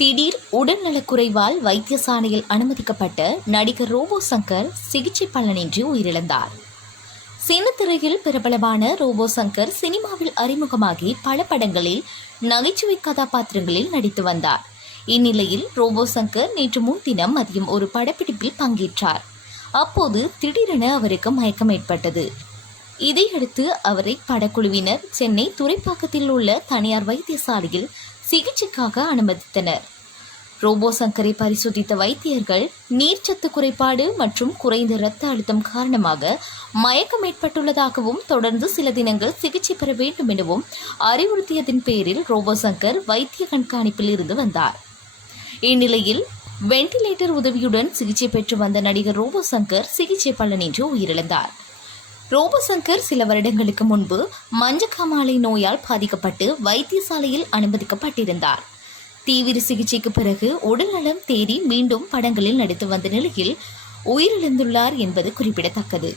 திடீர் உடல்நலக்குறைவால் வைத்தியசாலையில் அனுமதிக்கப்பட்ட நடிகர் ரோபோ சங்கர் சிகிச்சை பலனின்றி உயிரிழந்தார். சின்னத்திரையில் பிரபலமான ரோபோ சங்கர் சினிமாவில் அறிமுகமாகி பல படங்களில் நகைச்சுவை கதாபாத்திரங்களில் நடித்து வந்தார். இந்நிலையில் ரோபோ சங்கர் நேற்று முன்தினம் மதியம் ஒரு படப்பிடிப்பில் பங்கேற்றார். அப்போது திடீரென அவருக்கு மயக்கம் ஏற்பட்டது. இதையடுத்து அவரை படக்குழுவினர் சென்னை துறைப்பாக்கத்தில் உள்ள தனியார் வைத்தியசாலையில் சிகிச்சைக்காக அனுமதித்தனர். ரோபோ சங்கரை பரிசோதித்த வைத்தியர்கள் நீர்ச்சத்து குறைபாடு மற்றும் குறைந்த இரத்த அழுத்தம் காரணமாக மயக்கம் ஏற்பட்டுள்ளதாகவும் தொடர்ந்து சில தினங்கள் சிகிச்சை பெற வேண்டும் எனவும் அறிவுறுத்தியதன் பேரில் ரோபோ சங்கர் வைத்திய கண்காணிப்பில் இருந்து வந்தார். இந்நிலையில் வெண்டிலேட்டர் உதவியுடன் சிகிச்சை பெற்று வந்த நடிகர் ரோபோ சங்கர் சிகிச்சை பலனின்றி உயிரிழந்தார். ரோபோ சங்கர் சில வருடங்களுக்கு முன்பு மஞ்சக்காமாலை நோயால் பாதிக்கப்பட்டு வைத்தியசாலையில் அனுமதிக்கப்பட்டிருந்தார். தீவிர சிகிச்சைக்கு பிறகு உடல்நலம் தேறி மீண்டும் படங்களில் நடித்து வந்த நிலையில் உயிரிழந்துள்ளார் என்பது குறிப்பிடத்தக்கது.